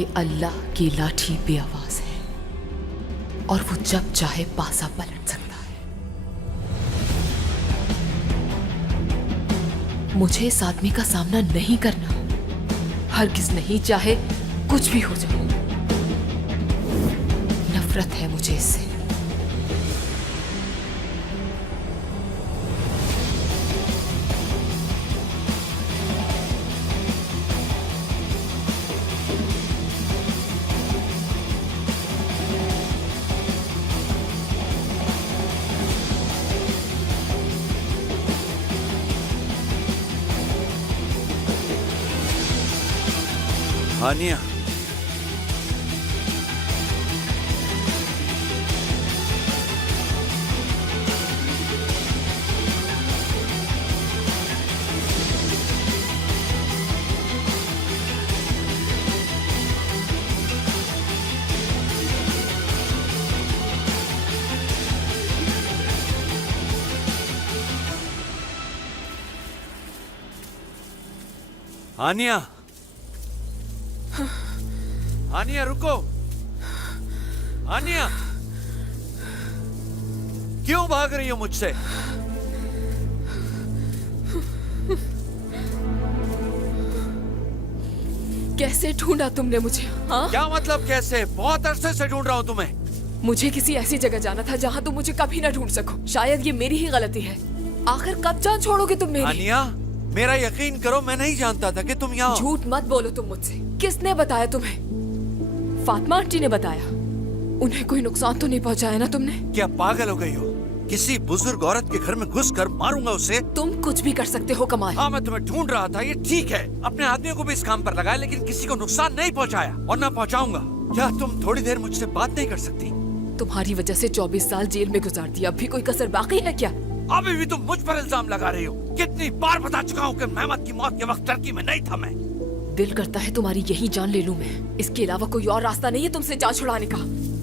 कि अल्लाह की लाठी बेआवाज है और वो जब चाहे पासा पलट सकता है। मुझे इस आदमी का सामना नहीं करना, हरगिज नहीं, चाहे कुछ भी हो जाए। नफरत है मुझे इससे। हानिया, हानिया, हानिया रुको। हानिया, क्यों भाग रही हो मुझसे? कैसे ढूंढा तुमने मुझे? हाँ, क्या मतलब कैसे? बहुत अरसे से ढूंढ रहा हूँ तुम्हें। मुझे किसी ऐसी जगह जाना था जहाँ तुम मुझे कभी ना ढूंढ सको। शायद ये मेरी ही गलती है। आखिर कब जान छोड़ोगे तुम मेरी? हानिया, मेरा यकीन करो, मैं नहीं जानता था कि तुम यहाँ। झूठ मत बोलो तुम मुझसे। किसने बताया तुम्हें? फातिमा आंटी ने बताया। उन्हें कोई नुकसान तो नहीं पहुंचाया ना तुमने? क्या पागल हो गई हो? किसी बुजुर्ग औरत के घर में घुसकर मारूंगा उसे। तुम कुछ भी कर सकते हो कमाल। हाँ, मैं तुम्हें ढूंढ रहा था, ये ठीक है। अपने आदमियों को भी इस काम पर लगाया, लेकिन किसी को नुकसान नहीं पहुंचाया और ना पहुंचाऊंगा। क्या तुम थोड़ी देर मुझसे बात नहीं कर सकती? तुम्हारी वजह से 24 साल जेल में गुजार दिया, अब भी कोई कसर बाकी है क्या? अभी भी तुम मुझ पर इल्जाम लगा रही हो। कितनी बार बता चुका हूँ कि मेहमद की मौत के वक्त टर्की में नहीं था मैं। दिल करता है तुम्हारी यही जान ले लूं मैं। इसके अलावा कोई और रास्ता नहीं है तुमसे जान छुड़ाने का।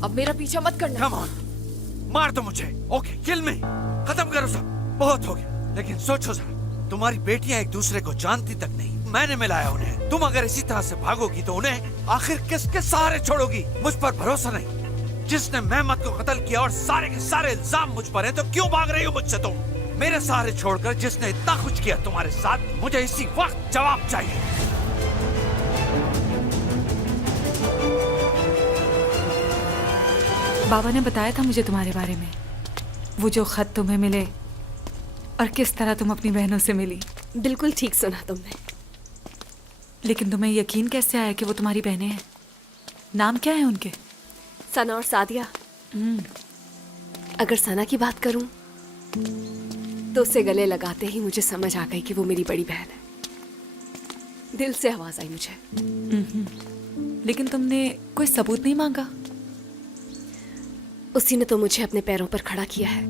अब मेरा पीछा मत करना। कम ऑन, मार दो मुझे। ओके, किल मी, खत्म करो सब, बहुत हो गया। लेकिन सोचो जरा, तुम्हारी बेटियां एक दूसरे को जानती तक नहीं, मैंने मिलाया उन्हें। तुम अगर इसी तरह से भागोगी तो उन्हें आखिर किसके सहारे छोड़ोगी? मुझ पर भरोसा नहीं। जिसने मेहमद को कत्ल किया और सारे के सारे इल्जाम मुझ पर है, तो क्यों भाग रही हो मुझसे तुम? मेरे सहारे छोड़कर जिसने इतना कुछ किया तुम्हारे साथ, मुझे इसी वक्त जवाब चाहिए। बाबा ने बताया था मुझे तुम्हारे बारे में, वो जो खत तुम्हें मिले और किस तरह तुम अपनी बहनों से मिली। बिल्कुल ठीक सुना तुमने। लेकिन तुम्हें यकीन कैसे आया कि वो तुम्हारी बहनें हैं? नाम क्या है उनके? सना और सादिया। अगर सना की बात करूं तो उससे गले लगाते ही मुझे समझ आ गई कि वो मेरी बड़ी बहन है। दिल से आवाज आई मुझे। लेकिन तुमने कोई सबूत नहीं मांगा? उसी ने तो मुझे अपने पैरों पर खड़ा किया है।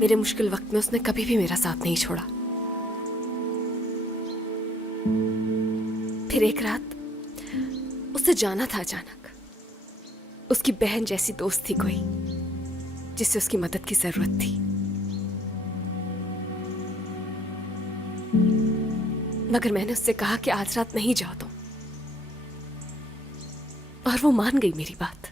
मेरे मुश्किल वक्त में उसने कभी भी मेरा साथ नहीं छोड़ा। फिर एक रात उसे जाना था अचानक। उसकी बहन जैसी दोस्त थी कोई, जिससे उसकी मदद की जरूरत थी। मगर मैंने उससे कहा कि आज रात नहीं जाओ तुम, और वो मान गई मेरी बात।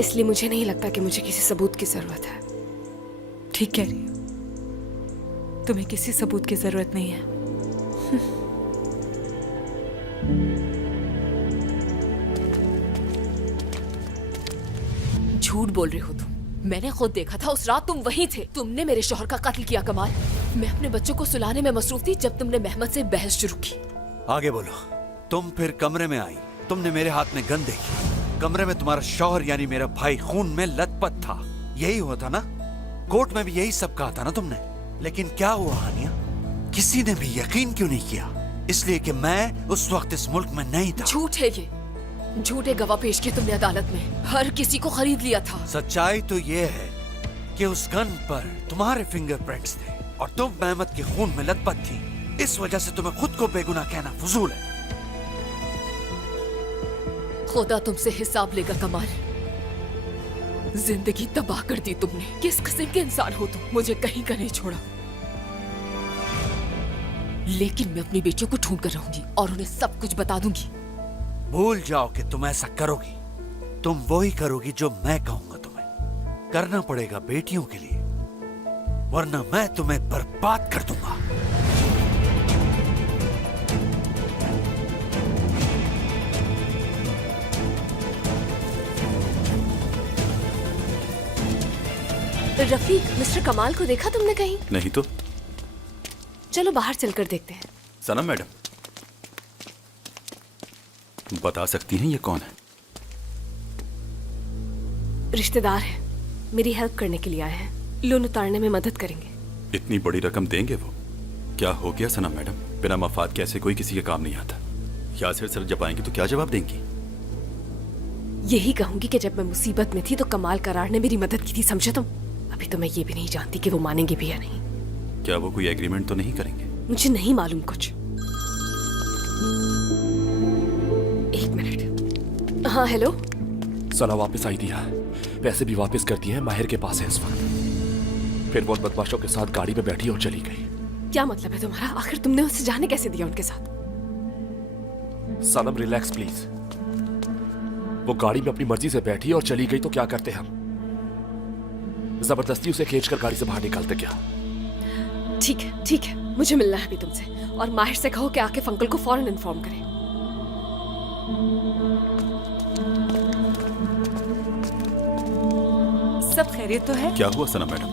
इसलिए मुझे नहीं लगता कि मुझे किसी सबूत की जरूरत है। ठीक कह रही हो, तुम्हें किसी सबूत की जरूरत नहीं है। झूठ बोल रही हो तुम। मैंने खुद देखा था, उस रात तुम वहीं थे। तुमने मेरे शौहर का कत्ल किया कमाल। मैं अपने बच्चों को सुलाने में मसरूफ थी जब तुमने मेहमद से बहस शुरू की। आगे बोलो। तुम फिर कमरे में आई, तुमने मेरे हाथ में गन देखी। कमरे में तुम्हारा शौहर यानी मेरा भाई खून में लथपथ था। यही हुआ था ना? कोर्ट में भी यही सब कहा था ना तुमने? लेकिन क्या हुआ हानिया? किसी ने भी यकीन क्यों नहीं किया? इसलिए कि मैं उस वक्त इस मुल्क में नहीं था। झूठ है ये। झूठे गवाह पेश किए तुमने अदालत में। हर किसी को खरीद लिया था। सच्चाई तो ये है कि उस गन पर तुम्हारे फिंगरप्रिंट्स थे और तुम मेहमद के खून में लथपथ थी। इस वजह से तुम्हें खुद को बेगुनाह कहना फजूल है। खुदा तुमसे हिसाब लेगा कमाल। जिंदगी तबाह कर दी तुमने। किस किस्म के इंसान हो तुम? मुझे कहीं का नहीं छोड़ा। लेकिन मैं अपनी बेटियों को ढूंढ कर रहूंगी और उन्हें सब कुछ बता दूंगी। भूल जाओ कि तुम ऐसा करोगी। तुम वही करोगी जो मैं कहूंगा तुम्हें करना पड़ेगा बेटियों के लिए, वरना मैं तुम्हें बर्बाद कर दूंगा। रफीक, मिस्टर कमाल को देखा तुमने कहीं? नहीं तो। चलो बाहर चलकर देखते हैं। सनम मैडम, बता सकती हैं ये कौन है? रिश्तेदार है, मेरी हेल्प करने के लिए आए हैं, लोन उतारने में मदद करेंगे। इतनी बड़ी रकम देंगे वो? क्या हो गया सनम मैडम? बिना मफाद के ऐसे कोई किसी के काम नहीं आता। यासिर सर जब आएंगे तो क्या जवाब देंगी? यही कहूंगी कि जब मैं मुसीबत में थी तो कमाल करार ने मेरी मदद की थी, समझे तुम? अभी तो मैं ये भी नहीं जानती कि वो मानेंगे भी या नहीं। क्या वो कोई एग्रीमेंट तो नहीं करेंगे? मुझे नहीं मालूम कुछ। एक मिनट। हाँ हेलो। सना वापस आई दिया, पैसे भी वापस कर दिए हैं, माहिर के पास है इस वक्त। फिर वो बदमाशों के साथ गाड़ी में बैठी और चली गई। क्या मतलब है तुम्हारा? आखिर तुमने उसे जाने कैसे दिया उनके साथ? सनम रिलैक्स प्लीज। वो गाड़ी में अपनी मर्जी से बैठी और चली गई तो क्या करते हम? जबरदस्ती उसे खींचकर गाड़ी से बाहर निकालते क्या? ठीक है, मुझे मिलना है अभी तुमसे, और माहिर से कहो कि आके अंकल को फौरन इन्फॉर्म करे। सब खैरियत तो है? क्या हुआ सनम मैडम?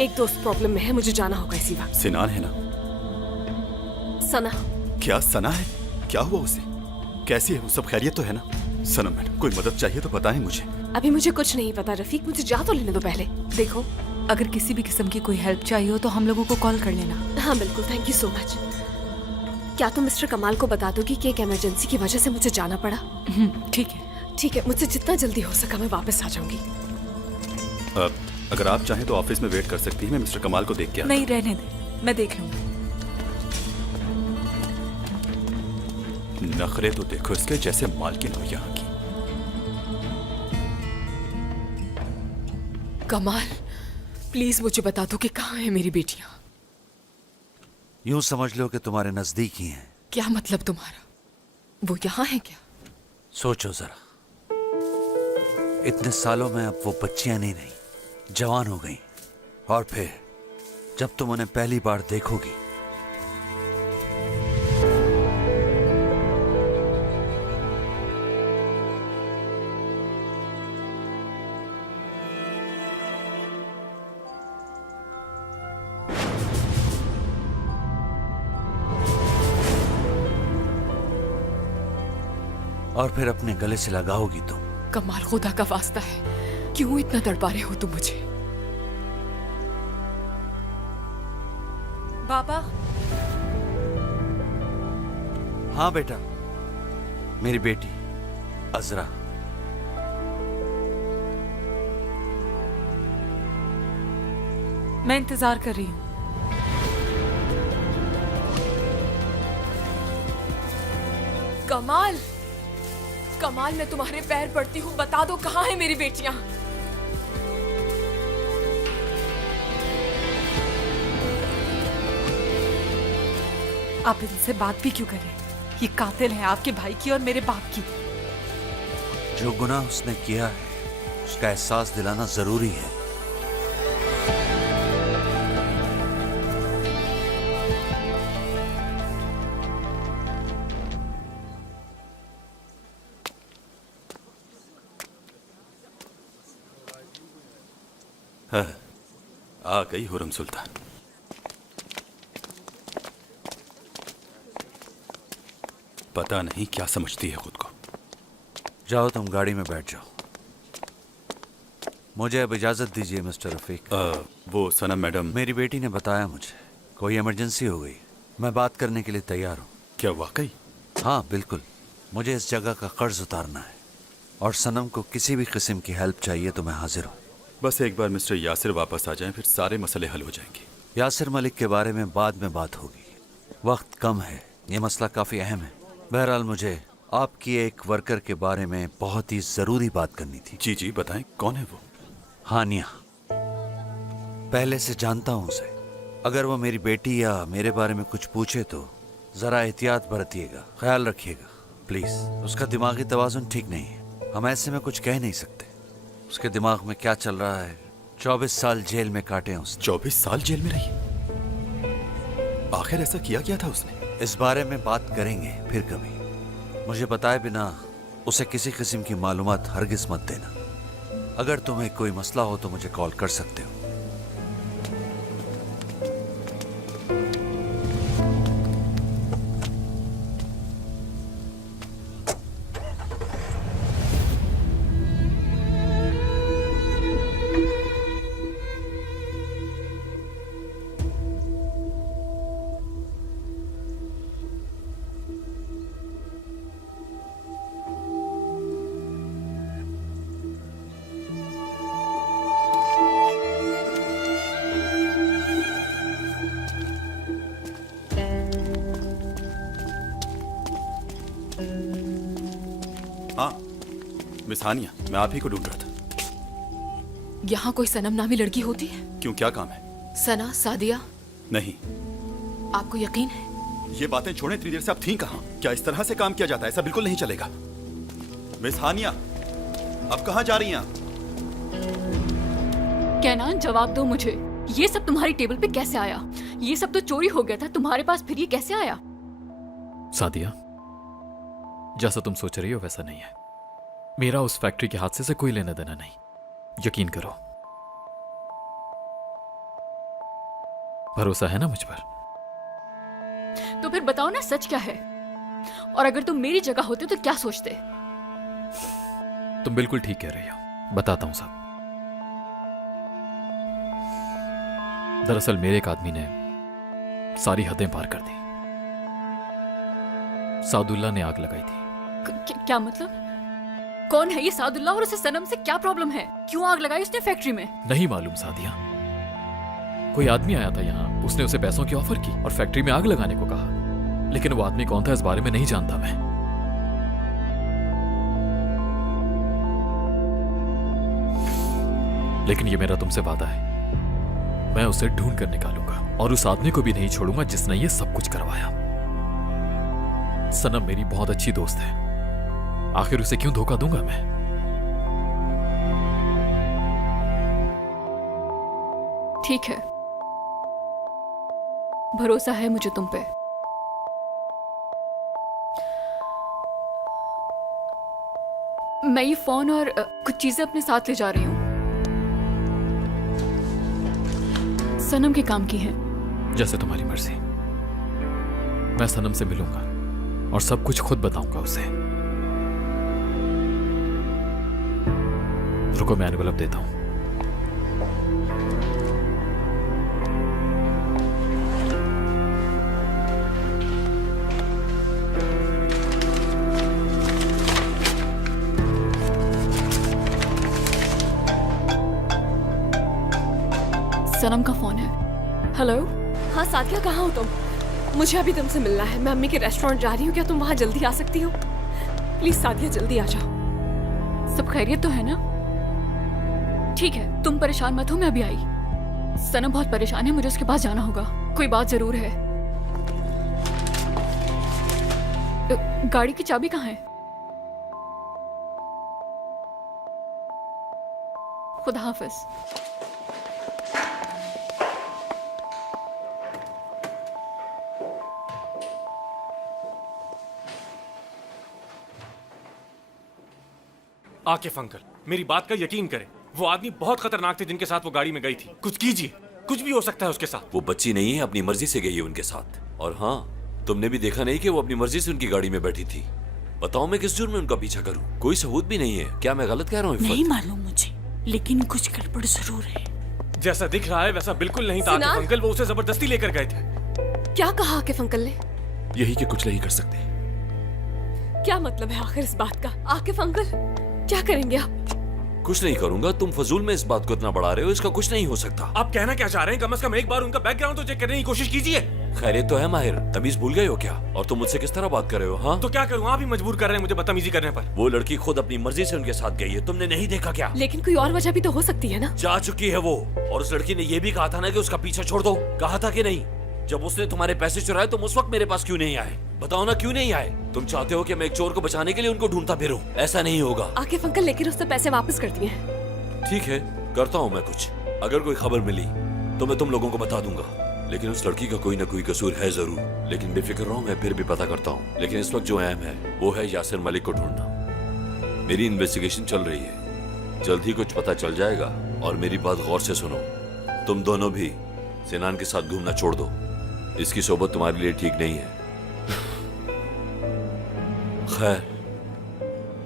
एक दोस्त प्रॉब्लम में है, मुझे जाना होगा इसी वक्त। सिनान है ना? सना। क्या सना है? क्या हुआ उसे? कैसी है वो? सब खैरियत तो है ना? सनम मैडम, कोई मदद चाहिए तो बताएं मुझे। अभी मुझे कुछ नहीं पता रफीक, मुझे जा तो लेने दो पहले। देखो, अगर किसी भी किस्म की कोई हेल्प चाहिए हो तो हम लोगों को कॉल कर लेना। हाँ बिल्कुल, थैंक यू सो मच। क्या तुम मिस्टर कमाल को बता दोगी कि एक इमरजेंसी की वजह से मुझे जाना पड़ा? ठीक है, मुझसे जितना जल्दी हो सका मैं वापस आ जाऊंगी। अगर आप चाहें तो ऑफिस में वेट कर सकती हैं, मैं मिस्टर कमाल को देख के आता हूं। नहीं, रहने दे, मैं देख लूंगी। नखरे तो देखो इसके, जैसे मालकिन हो यहाँ की। कमाल, प्लीज मुझे बता दो कि कहाँ है मेरी बेटियां? यूं समझ लो कि तुम्हारे नजदीक ही हैं। क्या मतलब तुम्हारा? वो यहाँ है क्या? सोचो जरा, इतने सालों में अब वो बच्चियां नहीं रही, जवान हो गई। और फिर जब तुम उन्हें पहली बार देखोगी और फिर अपने गले से लगाओगी तुम। कमाल, खुदा का वास्ता है, क्यों इतना तड़पा रहे हो तुम मुझे? पापा। हाँ बेटा, मेरी बेटी अजरा। मैं इंतजार कर रही हूँ। कमाल, कमाल, मैं तुम्हारे पैर पड़ती हूँ, बता दो कहाँ है मेरी बेटियां? आप इनसे बात भी क्यों करें? ये कातिल है आपके भाई की और मेरे बाप की। जो गुनाह उसने किया है उसका एहसास दिलाना जरूरी है। आ गई हुरम सुल्तान। पता नहीं क्या समझती है खुद को। जाओ तुम गाड़ी में बैठ जाओ। मुझे अब इजाजत दीजिए मिस्टर रफीक। वो सनम मैडम। मेरी बेटी ने बताया मुझे कोई इमरजेंसी हो गई। मैं बात करने के लिए तैयार हूँ। क्या वाकई? हाँ बिल्कुल, मुझे इस जगह का कर्ज उतारना है और सनम को किसी भी किस्म की हेल्प चाहिए तो मैं हाजिर हूँ। बस एक बार मिस्टर यासिर वापस आ जाएं, फिर सारे मसले हल हो जाएंगे। यासिर मलिक के बारे में बाद में बात होगी, वक्त कम है, ये मसला काफी अहम है। बहरहाल मुझे आपकी एक वर्कर के बारे में बहुत ही जरूरी बात करनी थी। जी जी बताएं, कौन है वो? हानिया। पहले से जानता हूं उसे, अगर वो मेरी बेटी या मेरे बारे में कुछ पूछे तो जरा एहतियात बरतिएगा, ख्याल रखिएगा प्लीज। उसका दिमागी तवाजुन ठीक नहीं है, हम ऐसे में कुछ कह नहीं सकते। उसके दिमाग में क्या चल रहा है, 24 साल जेल में काटे हैं उसने। 24 साल जेल में रही? आखिर ऐसा किया क्या था उसने? इस बारे में बात करेंगे फिर कभी। मुझे बताए बिना उसे किसी किस्म की मालूमात हरगिज मत देना। अगर तुम्हें कोई मसला हो तो मुझे कॉल कर सकते हो। हाँ मिस हानिया, मैं आप ही को ढूंढ रहा था। यहाँ कोई सनम नामी लड़की होती है? क्यों, क्या काम है? सना, सादिया? नहीं। आपको यकीन है? ये बातें छोड़ें, इतनी देर से आप थीं कहाँ? क्या इस तरह से काम किया जाता है? ऐसा बिल्कुल नहीं चलेगा। मिस हानिया, अब कहाँ जा रही हैं आप? कैनान, जवाब दो मुझे। ये सब तुम्हारी टेबल पे कैसे आया? ये सब तो चोरी हो गया था तुम्हारे पास, फिर ये कैसे आया? सादिया, जैसा तुम सोच रही हो वैसा नहीं है। मेरा उस फैक्ट्री के हादसे से कोई लेना देना नहीं, यकीन करो। भरोसा है ना मुझ पर? तो फिर बताओ ना, सच क्या है? और अगर तुम मेरी जगह होते तो क्या सोचते? तुम बिल्कुल ठीक कह रही हो, बताता हूं सब। दरअसल मेरे एक आदमी ने सारी हदें पार कर दी। सादुल्ला ने आग लगाई थी। क्या मतलब? कौन है ये सादुल्ला और उसे सनम से क्या प्रॉब्लम है? क्यों आग लगाई उसने फैक्ट्री में? नहीं मालूम सादिया। कोई आदमी आया था यहाँ, उसने उसे पैसों की ऑफर की और फैक्ट्री में आग लगाने को कहा, लेकिन वो आदमी कौन था इस बारे में नहीं जानता मैं। लेकिन ये मेरा तुमसे वादा है, मैं उसे ढूंढ कर निकालूंगा और उस आदमी को भी नहीं छोड़ूंगा जिसने ये सब कुछ करवाया। सनम मेरी बहुत अच्छी दोस्त है, आखिर उसे क्यों धोखा दूंगा मैं? ठीक है, भरोसा है मुझे तुम पे। मैं ये फोन और कुछ चीजें अपने साथ ले जा रही हूं। सनम के काम की हैं। जैसे तुम्हारी मर्जी। मैं सनम से मिलूंगा और सब कुछ खुद बताऊंगा उसे। रुको, मैं एनवेलप देता हूं। सनम का फोन है। हेलो। हाँ सादिया, कहाँ हो तुम? मुझे अभी तुमसे मिलना है। मैं अम्मी के रेस्टोरेंट जा रही हूँ, क्या तुम वहाँ जल्दी आ सकती हो? प्लीज सादिया, जल्दी आ जाओ। सब खैरियत तो है ना? ठीक है, तुम परेशान मत हो, मैं अभी आई। सनम बहुत परेशान है, मुझे उसके पास जाना होगा। कोई बात जरूर है। गाड़ी की चाबी कहाँ है? खुदा हाफिज। आकिफ अंकल, मेरी बात का यकीन करें, वो आदमी बहुत खतरनाक थे जिनके साथ वो गाड़ी में गई थी। कुछ कीजिए, कुछ भी हो सकता है उसके साथ। वो बच्ची नहीं है, अपनी मर्जी से गई है उनके साथ। और हाँ, तुमने भी देखा नहीं कि वो अपनी मर्जी से उनकी गाड़ी में बैठी थी। बताओ मैं किस जुर्म में उनका पीछा करूं? कोई सबूत भी नहीं है। क्या मैं गलत कह रहा हूँ? नहीं मालूम मुझे, लेकिन कुछ गड़बड़ जरूर है। जैसा दिख रहा है वैसा बिल्कुल नहीं था आकिफ अंकल, वो उसे जबरदस्ती लेकर गए थे। क्या कहा आकिफ अंकल ने? यही कि कुछ नहीं कर सकते। क्या मतलब है आखिर इस बात का? आकिफ अंकल क्या करेंगे आप? कुछ नहीं करूंगा। तुम फजूल में इस बात को इतना बढ़ा रहे हो, इसका कुछ नहीं हो सकता। आप कहना क्या चाह रहे हैं? कम से कम एक बार उनका बैकग्राउंड तो चेक करने की कोशिश कीजिए। खैरियत तो है माहिर? तमीज भूल गए हो क्या? और तुम मुझसे किस तरह बात कर रहे हो? हाँ, तो क्या करूँ, आप ही मजबूर कर रहे हैं मुझे बदतमीजी करने पर। वो लड़की खुद अपनी मर्जी से उनके साथ गई है, तुमने नहीं देखा क्या? लेकिन कोई और वजह भी तो हो सकती है ना। जा चुकी है वो, और उस लड़की ने ये भी कहा था ना कि उसका पीछा छोड़ दो। कहा था कि नहीं? जब उसने तुम्हारे पैसे चुराए तुम उस वक्त मेरे पास क्यों नहीं आए? बताओ ना, क्यों नहीं आए? तुम चाहते हो कि मैं एक चोर को बचाने के लिए उनको ढूंढता फिरूं? ऐसा नहीं होगा। आकिफ अंकल, लेकिन उसने पैसे वापस कर दिए हैं। ठीक है, करता हूँ मैं कुछ। अगर कोई खबर मिली तो मैं तुम लोगों को बता दूंगा। लेकिन उस लड़की का कोई ना कोई कसूर है जरूर। लेकिन बेफिक्र रहो, मैं फिर भी पता करता हूँ। लेकिन इस वक्त जो अहम है वो है यासिर मलिक को ढूंढना। मेरी इन्वेस्टिगेशन चल रही है, जल्द ही कुछ पता चल जाएगा। और मेरी बात गौर से सुनो, तुम दोनों भी सिनान के साथ घूमना छोड़ दो। इसकी सोबत तुम्हारे लिए ठीक नहीं है। खैर,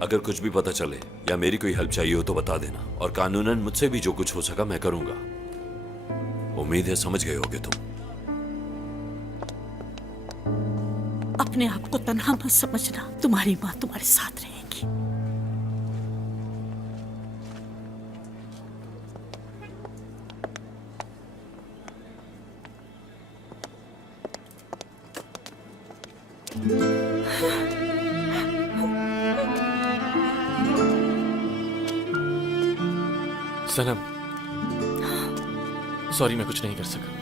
अगर कुछ भी पता चले या मेरी कोई हेल्प चाहिए हो तो बता देना। और कानूनन मुझसे भी जो कुछ हो सका मैं करूंगा। उम्मीद है समझ गए होगे तुम। अपने आप को तन्हा मत समझना, तुम्हारी माँ तुम्हारे साथ रहेगी। सनम, सॉरी मैं कुछ नहीं कर सका।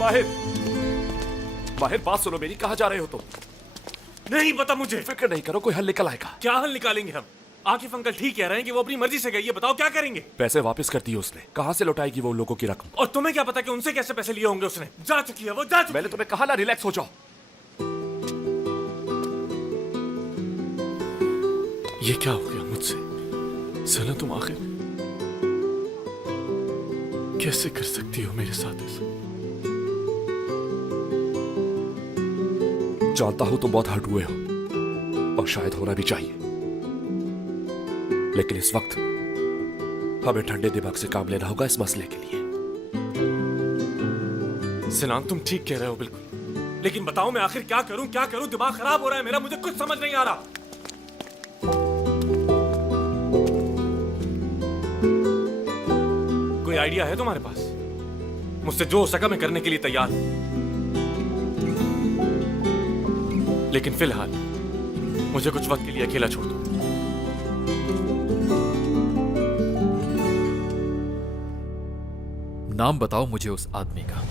माहिर, माहिर बात सुनो मेरी, कहाँ जा रहे हो तुम? नहीं पता मुझे। फिक्र नहीं करो, कोई हल निकल आएगा। क्या हल निकालेंगे हम? आकिफ अंकल ठीक कह रहे हैं कि वो अपनी मर्जी से गई है, बताओ क्या करेंगे? पैसे वापस कर दिए उसने, कहाँ से लौटाएगी वो उन लोगों की रकम? और तुम्हें क्या पता कि उनसे कैसे पैसे लिए होंगे उसने? जा चुकी है वो, जा चुकी। मैंने तुम्हें कहा ना रिलैक्स हो जाओ। ये क्या हो गया मुझसे? सना, तुम आखिर कैसे कर सकती हो मेरे साथ ऐसा? जानता हूं तुम बहुत हर्ट हुए हो और शायद होना भी चाहिए, लेकिन इस वक्त हमें ठंडे दिमाग से काम लेना होगा इस मसले के लिए। सिनान, तुम ठीक कह रहे हो बिल्कुल, लेकिन बताओ मैं आखिर क्या करूं, क्या करूं? दिमाग खराब हो रहा है मेरा, मुझे कुछ समझ नहीं आ रहा। कोई आइडिया है तुम्हारे पास? मुझसे जो हो सका मैं करने के लिए तैयार हूं, लेकिन फिलहाल मुझे कुछ वक्त के लिए अकेला छोड़ दो। नाम बताओ मुझे उस आदमी का,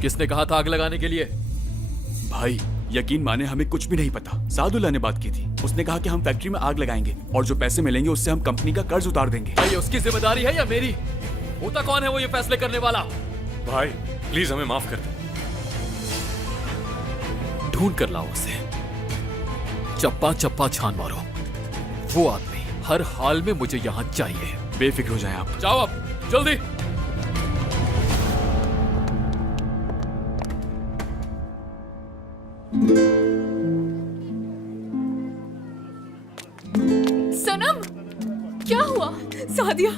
किसने कहा था आग लगाने के लिए? भाई यकीन माने हमें कुछ भी नहीं पता। सादुल्ला ने बात की थी, उसने कहा कि हम फैक्ट्री में आग लगाएंगे और जो पैसे मिलेंगे उससे हम कंपनी का कर्ज उतार देंगे। भाई उसकी जिम्मेदारी है या मेरी? होता कौन है वो ये फैसले करने वाला? भाई प्लीज हमें माफ कर दे। ढूंढ कर लाओ उसे, चप्पा चप्पा छान मारो। वो आदमी हर हाल में मुझे यहाँ चाहिए। बेफिक्र हो जाए आप। जाओ अब जल्दी। सनम, क्या हुआ? सादिया,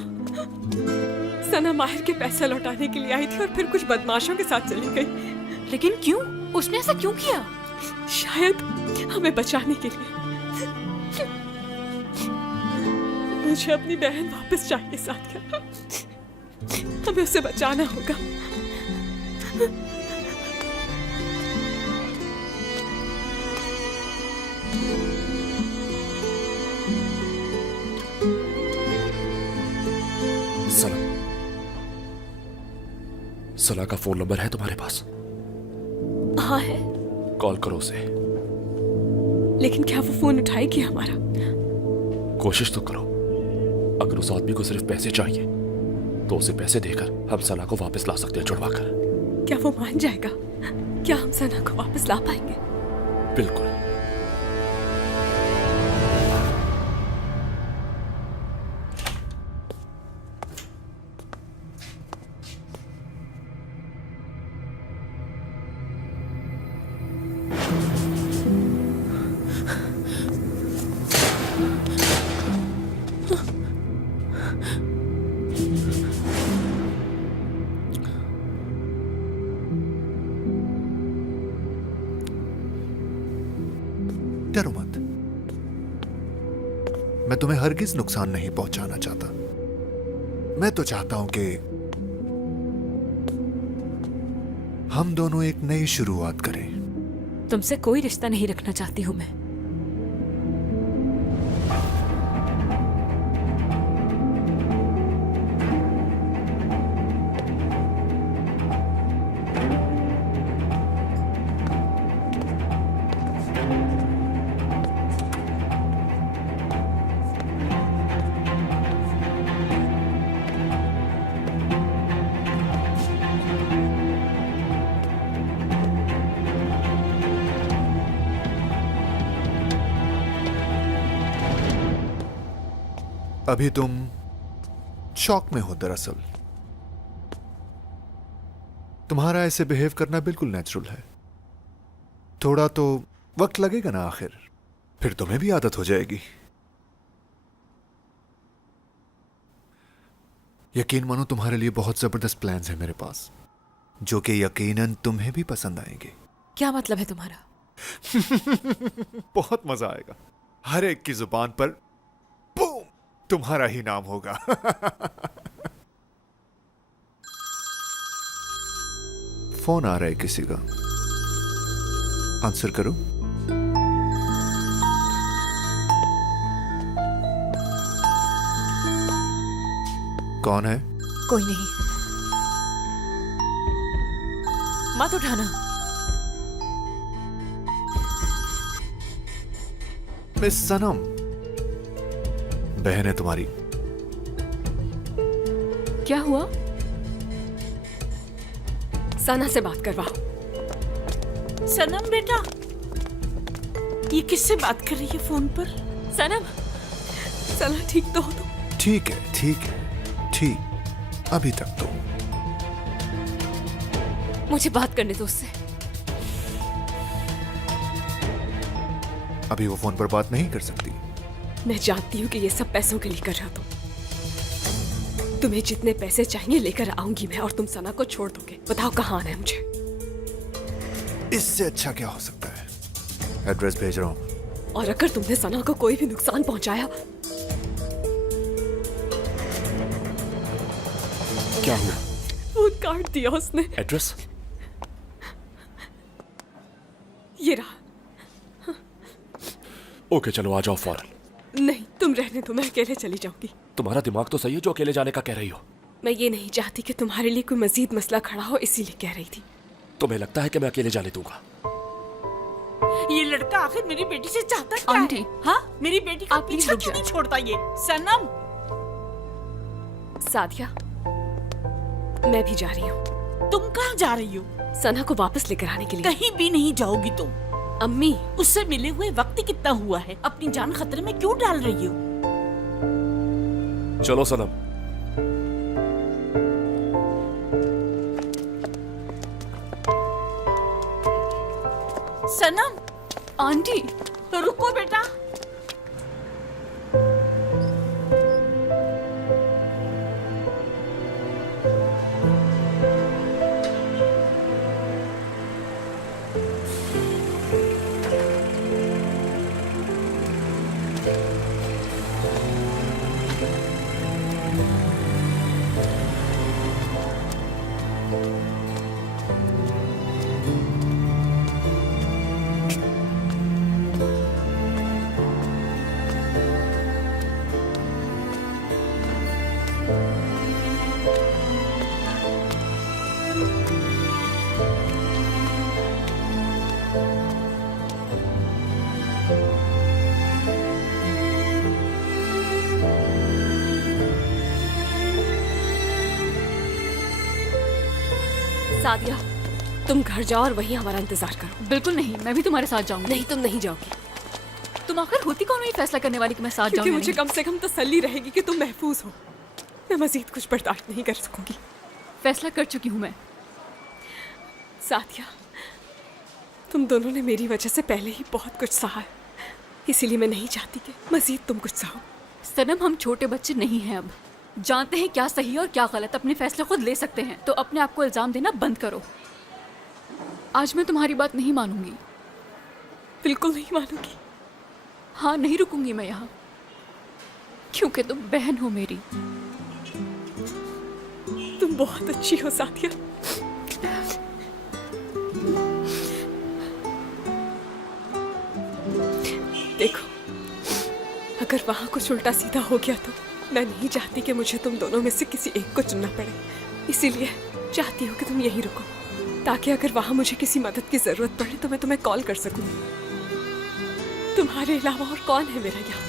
सना माहिर के पैसे लौटाने के लिए आई थी और फिर कुछ बदमाशों के साथ चली गई। लेकिन क्यों? उसने ऐसा क्यों किया? शायद हमें बचाने के लिए। मुझे अपनी बहन वापस चाहिए सादिया, हमें उसे बचाना होगा। सना का फोन नंबर है तुम्हारे पास? हाँ है। कॉल करो उसे। लेकिन क्या वो फोन उठाएगी हमारा? कोशिश तो करो। अगर उस आदमी को सिर्फ पैसे चाहिए तो उसे पैसे देकर हम सना को वापस ला सकते हैं छुड़वा कर। क्या वो मान जाएगा? क्या हम सना को वापस ला पाएंगे? बिल्कुल। डरो मत, मैं तुम्हें हरगिज नुकसान नहीं पहुंचाना चाहता। मैं तो चाहता हूं कि हम दोनों एक नई शुरुआत करें। तुमसे कोई रिश्ता नहीं रखना चाहती हूं मैं। अभी तुम शॉक में हो। दरअसल तुम्हारा ऐसे बिहेव करना बिल्कुल नेचुरल है। थोड़ा तो वक्त लगेगा ना, आखिर फिर तुम्हें भी आदत हो जाएगी। यकीन मानो तुम्हारे लिए बहुत जबरदस्त प्लान्स हैं मेरे पास, जो कि यकीनन तुम्हें भी पसंद आएंगे। क्या मतलब है तुम्हारा? बहुत मजा आएगा। हर एक की जुबान पर बूम तुम्हारा ही नाम होगा। फोन आ रहा है किसी का, आंसर करो। कौन है? कोई नहीं, मत उठाना। मिस सनम, बहन है तुम्हारी। क्या हुआ? सना से बात करवाओ। सनम बेटा, ये किससे बात कर रही है फोन पर? सनम, सना ठीक तो हो तुम? ठीक है, ठीक है, ठीक। अभी तक तो। मुझे बात करने दो उससे। अभी वो फोन पर बात नहीं कर सकती। मैं जानती हूँ कि ये सब पैसों के लिए कर रहा हो तुम। तुम्हें जितने पैसे चाहिए लेकर आऊंगी मैं, और तुम सना को छोड़ दोगे। बताओ कहाँ आना है मुझे? इससे अच्छा क्या हो सकता है? एड्रेस भेज रहा हूँ। और अगर तुमने सना को कोई भी नुकसान पहुंचाया। क्या हुआ? फोन काट दिया उसने। एड्रेस? ये रहा। ओके चलो आ जाओ फौरन। नहीं, तुम रहने दो, मैं अकेले चली जाऊंगी। तुम्हारा दिमाग तो सही है जो अकेले जाने का कह रही हो। मैं ये नहीं चाहती कि तुम्हारे लिए कोई मजीद मसला खड़ा हो, इसीलिए कह रही थी। तुम्हें लगता है कि मैं अकेले जाने दूंगा? ये लड़का आखिर मेरी बेटी से चाहता क्या है? हाँ, मेरी बेटी का पीछा क्यों नहीं छोड़ता ये? सनम, सादिया, मैं भी जा रही हूँ। तुम कहाँ जा रही हो? सना को वापस लेकर आने के लिए। कहीं भी नहीं जाओगी तुम। अम्मी, उससे मिले हुए वक्त कितना हुआ है? अपनी जान खतरे में क्यों डाल रही हो? चलो सनम। सनम, आंटी रुको बेटा। सादिया, तुम घर जाओ और वहीं हमारा इंतजार करो। बिल्कुल नहीं, मैं भी तुम्हारे साथ जाऊंगी। नहीं, तुम नहीं जाओगी। तुम आखिर होती कौन हुई फैसला करने वाली कि मैं साथ क्योंकि जाऊंगी? मुझे कम से कम तसल्ली रहेगी कि तुम महफूज हो। मैं मजीद कुछ बर्दाश्त नहीं कर सकूंगी। फैसला कर चुकी हूँ मैं। सादिया, तुम दोनों ने मेरी वजह से पहले ही बहुत कुछ सहा है, इसीलिए मैं नहीं चाहती कि मजीद तुम कुछ सहो। सनम, हम छोटे बच्चे नहीं हैं अब। जानते हैं क्या सही और क्या गलत, अपने फैसले खुद ले सकते हैं। तो अपने आप को इल्जाम देना बंद करो। आज मैं तुम्हारी बात नहीं मानूंगी। बिल्कुल नहीं मानूंगी। हाँ, नहीं रुकूंगी मैं यहाँ, क्योंकि तुम बहन हो मेरी। तुम बहुत अच्छी हो सादिया। देखो, अगर वहां कुछ उल्टा सीधा हो गया तो मैं नहीं चाहती कि मुझे तुम दोनों में से किसी एक को चुनना पड़े। इसीलिए चाहती हूँ कि तुम यहीं रुको, ताकि अगर वहां मुझे किसी मदद की जरूरत पड़े तो मैं तुम्हें कॉल कर सकूं। तुम्हारे अलावा और कौन है मेरा यहाँ?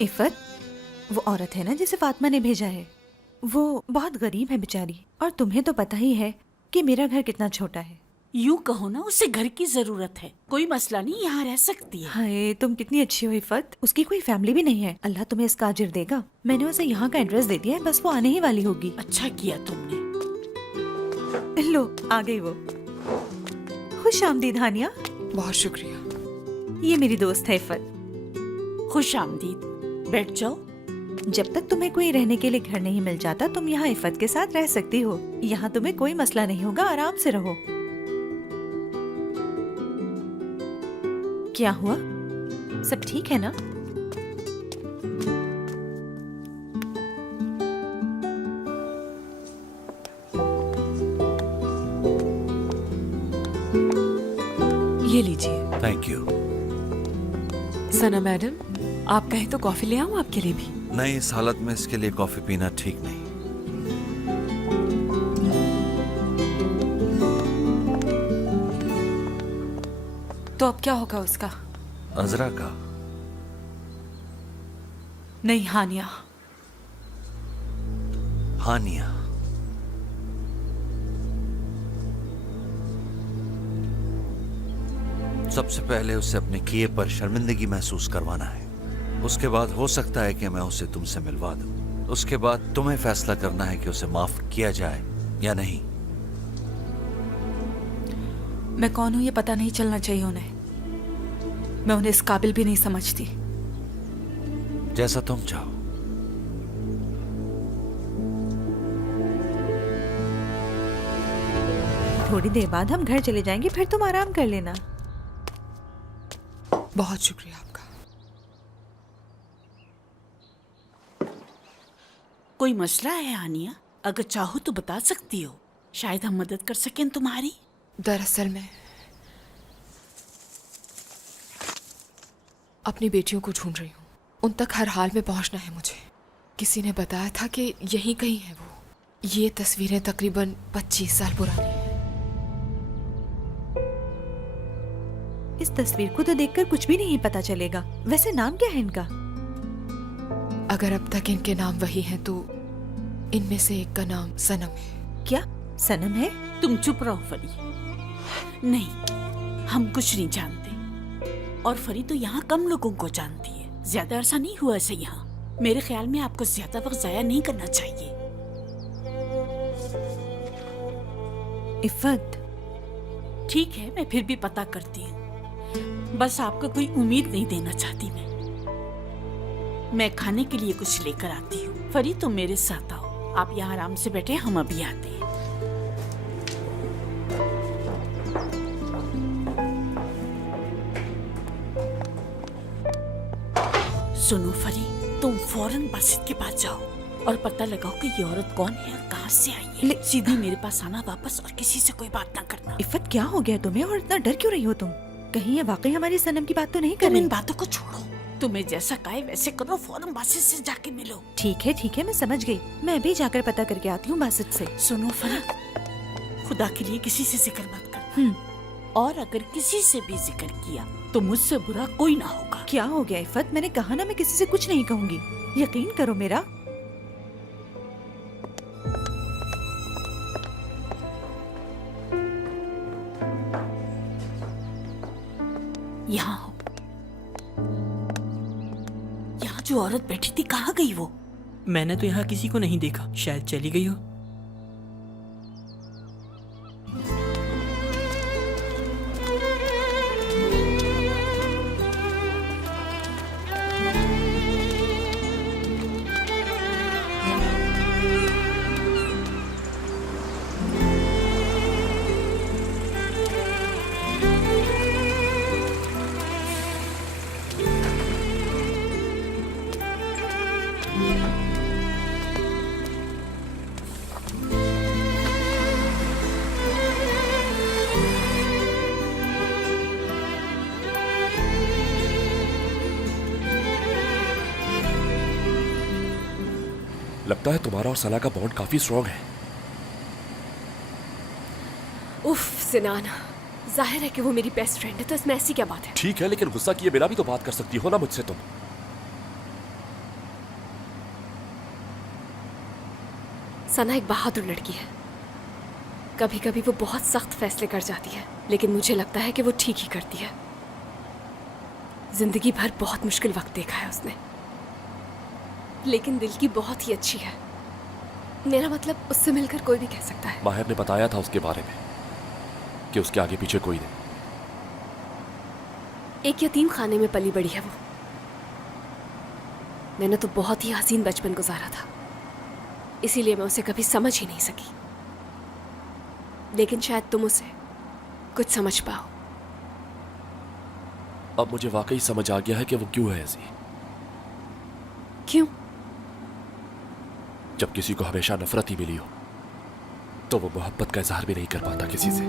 इफ़त, वो औरत है ना जिसे फातिमा ने भेजा है, वो बहुत गरीब है बेचारी, और तुम्हें तो पता ही है कि मेरा घर कितना छोटा है। यूं कहो ना, उसे घर की जरूरत है। कोई मसला नहीं, यहाँ रह सकती है। हाय, तुम कितनी अच्छी हो इफ़त। उसकी कोई फैमिली भी नहीं है। अल्लाह तुम्हें इसका अजर देगा। मैंने उसे यहाँ का एड्रेस दे दिया है, बस वो आने ही वाली होगी। अच्छा किया तुमने। लो, आ गई वो। खुश आमदीद हानिया। बहुत शुक्रिया। ये मेरी दोस्त है इफ़त। खुश आमदीद, बैठ जाओ। जब तक तुम्हें कोई रहने के लिए घर नहीं मिल जाता, तुम यहाँ इफ़त के साथ रह सकती हो। यहाँ तुम्हें कोई मसला नहीं होगा, आराम से रहो। क्या हुआ? सब ठीक है ना? ये लीजिए। Thank you. सना मैडम, आप कहें तो कॉफी ले आऊं आपके लिए भी? नहीं, इस हालत में इसके लिए कॉफी पीना ठीक नहीं। तो अब क्या होगा उसका? अजरा का? नहीं, हानिया। हानिया? सबसे पहले उसे अपने किए पर शर्मिंदगी महसूस करवाना है। उसके बाद हो सकता है कि मैं उसे तुमसे मिलवा दूं। उसके बाद तुम्हें फैसला करना है कि उसे माफ किया जाए या नहीं। मैं कौन हूं ये पता नहीं चलना चाहिए उन्हें। मैं उन्हें इस काबिल भी नहीं समझती। जैसा तुम चाहो। थोड़ी देर बाद हम घर चले जाएंगे, फिर तुम आराम कर लेना। बहुत शुक्रिया आपका। कोई मसला है हानिया? अगर चाहो तो बता सकती हो, शायद हम मदद कर सकें तुम्हारी। दरअसल मैं अपनी बेटियों को ढूंढ रही हूँ। उन तक हर हाल में पहुंचना है मुझे। किसी ने बताया था कि यहीं कहीं है वो। ये तस्वीरें तकरीबन 25 साल पुरानी हैं। इस तस्वीर को तो देखकर कुछ भी नहीं पता चलेगा। वैसे नाम क्या है इनका? अगर अब तक इनके नाम वही हैं तो इनमें से एक का नाम सनम है। क्या सनम है? तुम चुप रहो फरी। नहीं, हम कुछ नहीं जानते। और फरी तो यहाँ कम लोगों को जानती है। ज्यादा अरसा नहीं हुआ ऐसे यहाँ। मेरे ख्याल में आपको ज्यादा वक्त जाया नहीं करना चाहिए। इफ़त, ठीक है, मैं फिर भी पता करती हूँ। बस आपको कोई उम्मीद नहीं देना चाहती मैं खाने के लिए कुछ लेकर आती हूँ। फरी, तुम मेरे साथ आओ। आप यहाँ आराम से बैठे, हम अभी आते हैं। सुनो फरी, तुम फौरन बासित के पास जाओ और पता लगाओ कि ये औरत कौन है और कहाँ से आई है। सीधे मेरे पास आना वापस, और किसी से कोई बात ना करना। इफ़त, क्या हो गया तुम्हें और इतना डर क्यों रही हो तुम? कहीं ये वाकई हमारी सनम की बात तो नहीं कर रही? तुम इन बातों को छोड़ो। तुम्हें जैसा कहे वैसे करो। फौरन बासित से जाके मिलो। ठीक है, मैं समझ गई। मैं अभी जाकर पता करके आती हूँ बासित से। सुनो फरी, खुदा के लिए किसी से जिक्र मत करना। और अगर किसी से भी जिक्र किया तो मुझसे बुरा कोई ना होगा। क्या हो गया इफ़त? मैंने कहा ना मैं किसी से कुछ नहीं कहूंगी। यकीन करो मेरा। यहाँ हो। यहाँ जो औरत बैठी थी कहाँ गई वो? मैंने तो यहाँ किसी को नहीं देखा, शायद चली गई हो। लगता है तुम्हारा और सना का बॉन्ड काफी स्ट्रांग है। उफ सिनान, जाहिर है कि वो मेरी बेस्ट फ्रेंड है, तो इसमें ऐसी क्या बात है? ठीक है, लेकिन गुस्सा किए बिना भी तो बात कर सकती हो ना मुझसे तुम। सना एक बहादुर लड़की है। कभी कभी वो बहुत सख्त फैसले कर जाती है, लेकिन मुझे लगता है कि वो ठीक ही करती है। जिंदगी भर बहुत मुश्किल वक्त देखा है उसने, लेकिन दिल की बहुत ही अच्छी है। मेरा मतलब उससे मिलकर कोई भी कह सकता है। माहिर ने बताया था उसके बारे में कि उसके आगे पीछे कोई नहीं। एक यतीम खाने में पली बड़ी है वो। मैंने तो बहुत ही हसीन बचपन गुजारा था, इसीलिए मैं उसे कभी समझ ही नहीं सकी। लेकिन शायद तुम उसे कुछ समझ पाओ। अब मुझे वाकई समझ आ गया है कि वो क्यों है ऐसी। क्यों? जब किसी को हमेशा नफरत ही मिली हो तो वो मोहब्बत का इजहार भी नहीं कर पाता किसी से।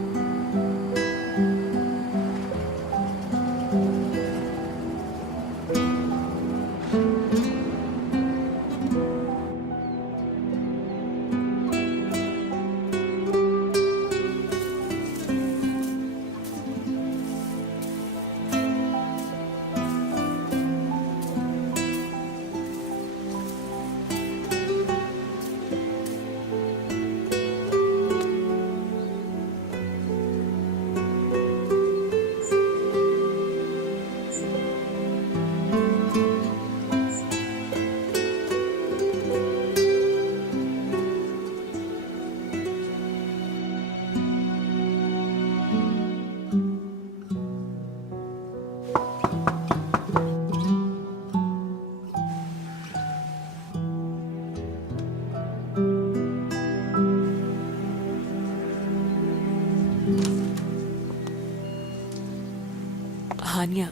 हानिया,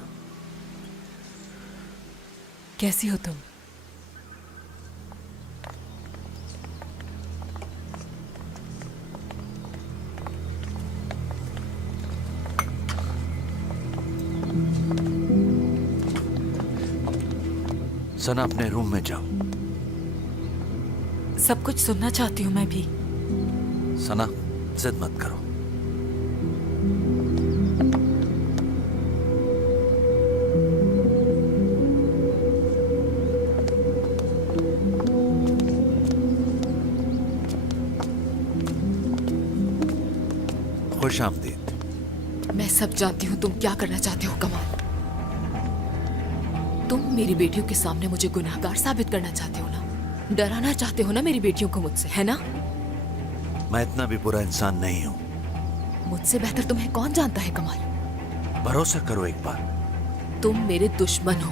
कैसी हो तुम? सना, अपने रूम में जाओ। सब कुछ सुनना चाहती हूँ मैं भी। सना, जिद मत करो। खुश आमदीद। मैं सब जानती हूँ तुम क्या करना चाहते हो कमाल। तुम मेरी बेटियों के सामने मुझे गुनाहगार साबित करना चाहते हो ना, डराना चाहते हो ना मेरी बेटियों को मुझसे, है ना? मैं इतना भी बुरा इंसान नहीं हूँ। मुझसे बेहतर तुम्हें कौन जानता है कमाल? भरोसा करो एक बार। तुम मेरे दुश्मन हो।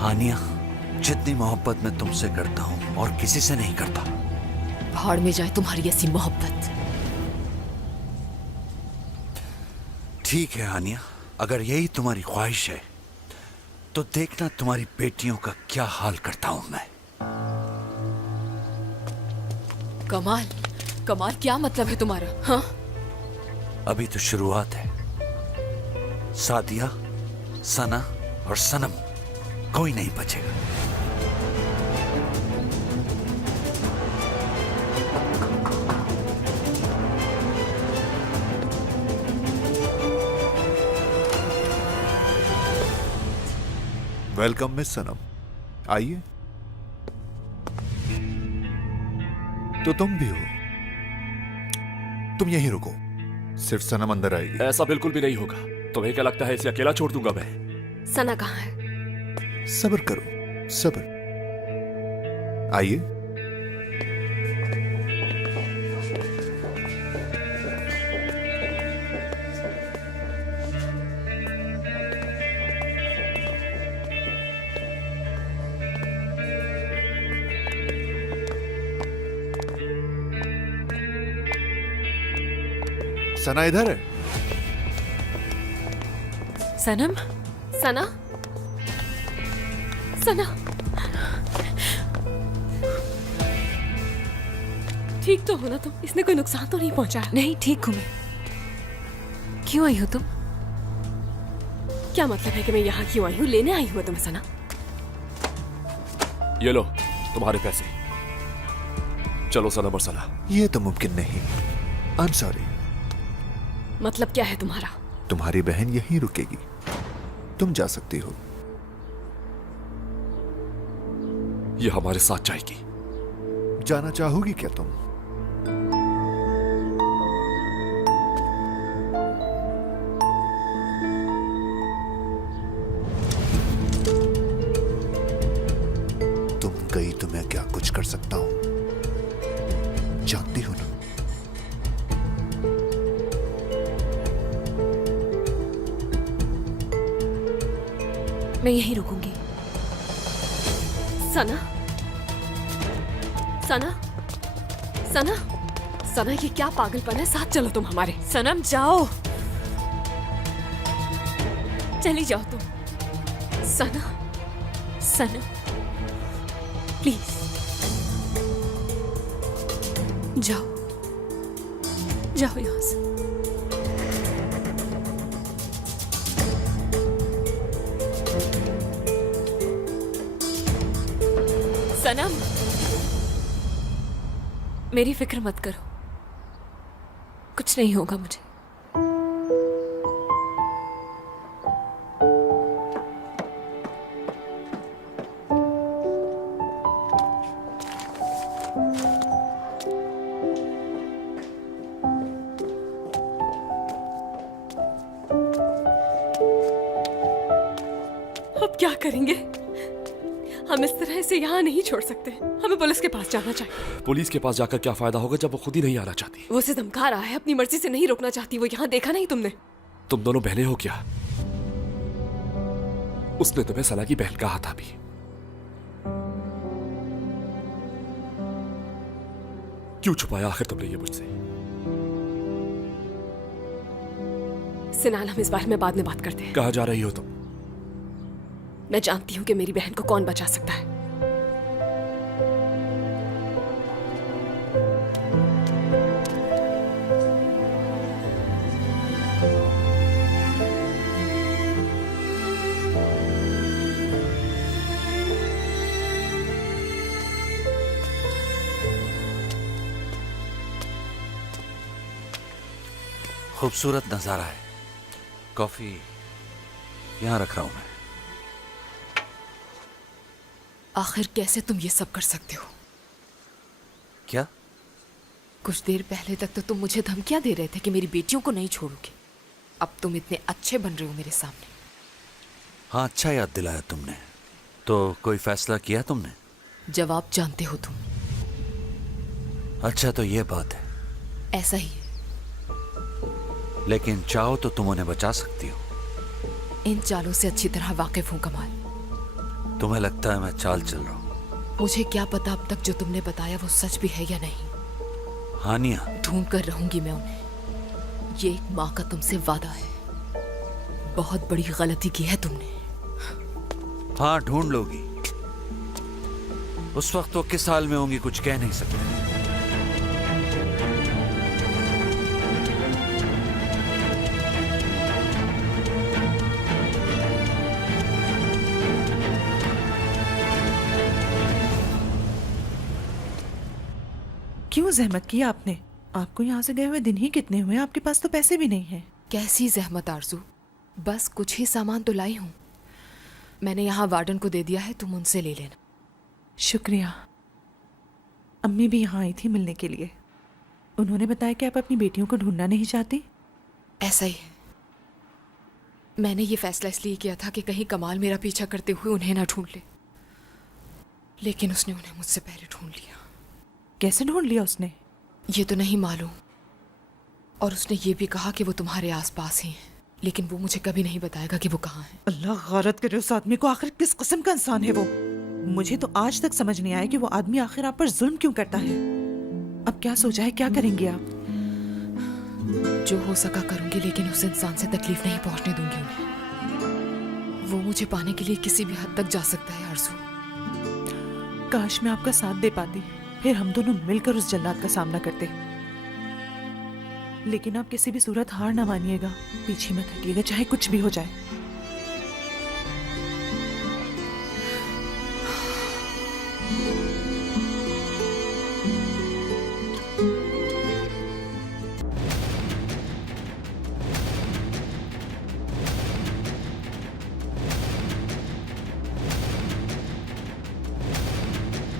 हानिया, जितनी मोहब्बत मैं तुमसे करता हूँ और किसी से नहीं करता। भाड़ में जाए तुम्हारी ऐसी मोहब्बत। ठीक है हानिया, अगर यही तुम्हारी ख्वाहिश है तो देखना तुम्हारी बेटियों का क्या हाल करता हूं मैं। कमाल, कमाल क्या मतलब है तुम्हारा? हाँ, अभी तो शुरुआत है। सादिया, सना और सनम, कोई नहीं बचेगा। वेलकम मिस सनम, आइए। तो तुम भी हो? तुम यहीं रुको, सिर्फ सनम अंदर आएगी। ऐसा बिल्कुल भी नहीं होगा। तुम्हें क्या लगता है इसे अकेला छोड़ दूंगा मैं? सना कहाँ है? सब्र करो, सब्र। आइए। सना इधर है। सनम, सना, सना, ठीक तो हो ना तुम? इसने कोई नुकसान तो नहीं पहुंचाया? नहीं, ठीक हूं मैं। क्यों आई हो तुम? क्या मतलब है कि मैं यहाँ क्यों आई हूँ? लेने आई हूँ तुम्हें सना। ये लो तुम्हारे पैसे। चलो सनम और सना। ये तो मुमकिन नहीं। I am sorry. मतलब क्या है तुम्हारा? तुम्हारी बहन यहीं रुकेगी, तुम जा सकती हो। ये हमारे साथ जाएगी। जाना चाहोगी क्या तुम? तुम गई तो मैं क्या कुछ कर सकता हूं, जानती हो ना? मैं यहीं रुकूंगी। सना, सना, सना, सना, ये क्या पागलपन है? साथ चलो तुम हमारे। सनम जाओ, चली जाओ तुम। सना, सनम प्लीज जाओ, जाओ यहां से। सनम, मेरी फिक्र मत करो, कुछ नहीं होगा मुझे। अब क्या करेंगे? हम इस तरह से यहाँ नहीं छोड़ सकते। हमें पुलिस के पास जाना चाहिए। पुलिस के पास जाकर क्या फायदा होगा जब वो खुद ही नहीं आना चाहती? वो उसे धमका रहा है, अपनी मर्जी से नहीं रोकना चाहती। वो यहाँ देखा नहीं तुमने? तुम दोनों बहनें हो क्या? उसने तुम्हें सना की बहन कहा था भी। क्यों छुपाया आखिर तुमने ये मुझसे? सिनाल, हम इस बारे में बाद में बात करते हैं। कहाँ जा रही हो तुम? मैं जानती हूँ कि मेरी बहन को कौन बचा सकता है। खूबसूरत नजारा है। कॉफी यहां रख रहा हूं मैं। आखिर कैसे तुम ये सब कर सकते हो? क्या? कुछ देर पहले तक तो तुम मुझे धमकियां दे रहे थे कि मेरी बेटियों को नहीं छोड़ोगे। अब तुम इतने अच्छे बन रहे हो मेरे सामने। हाँ, अच्छा याद दिलाया तुमने। तो कोई फैसला किया तुमने? जवाब जानते हो तुम। अच्छा, तो ये बात है। ऐसा ही है। लेकिन चाहो तो तुम उन्हें बचा सकती हो। इन चालों से अच्छी तरह वाकिफ हूं कमाल। तुम्हें लगता है मैं चाल चल रहा हूं? मुझे क्या पता अब तक जो तुमने बताया वो सच भी है या नहीं। हानिया, ढूंढ कर रहूंगी मैं उन्हें। ये एक माँ का तुमसे वादा है। बहुत बड़ी गलती की है तुमने। हाँ, ढूंढ लोगी। उस वक्त वो किस हाल में होंगी कुछ कह नहीं सकते। क्यों जहमत की आपने? आपको यहाँ से गए हुए दिन ही कितने हुए? आपके पास तो पैसे भी नहीं है। कैसी जहमत आरजू, बस कुछ ही सामान तो लाई हूँ। मैंने यहाँ वार्डन को दे दिया है, तुम उनसे ले लेना। शुक्रिया। अम्मी भी यहाँ आई थी मिलने के लिए। उन्होंने बताया कि आप अपनी बेटियों को ढूंढना नहीं चाहती। ऐसा ही है। मैंने ये फैसला इसलिए किया था कि कहीं कमाल मेरा पीछा करते हुए उन्हें ना ढूंढ ले, लेकिन उसने उन्हें मुझसे पहले ढूंढ लिया। कैसे ढूंढ लिया उसने? ये तो नहीं मालूम, और उसने ये भी कहा कि वो तुम्हारे आसपास ही हैं, लेकिन वो मुझे कभी नहीं बताएगा कि वो कहाँ है। अल्लाह गौरत करे उस आदमी को, आखिर किस किस्म का इंसान है वो। मुझे तो आज तक समझ नहीं आया कि वो आदमी आखिर आप पर जुल्म क्यों करता है। अब क्या सोचा है, क्या करेंगे आप? जो हो सका करूंगी, लेकिन उस इंसान से तकलीफ नहीं पहुंचने दूंगी उन्हें। वो मुझे पाने के लिए किसी भी हद तक जा सकता है आरज़ू। काश मैं आपका साथ दे पाती, फिर हम दोनों मिलकर उस जल्लाद का सामना करते। लेकिन आप किसी भी सूरत हार ना मानिएगा, पीछे मत हटिएगा, चाहे कुछ भी हो जाए।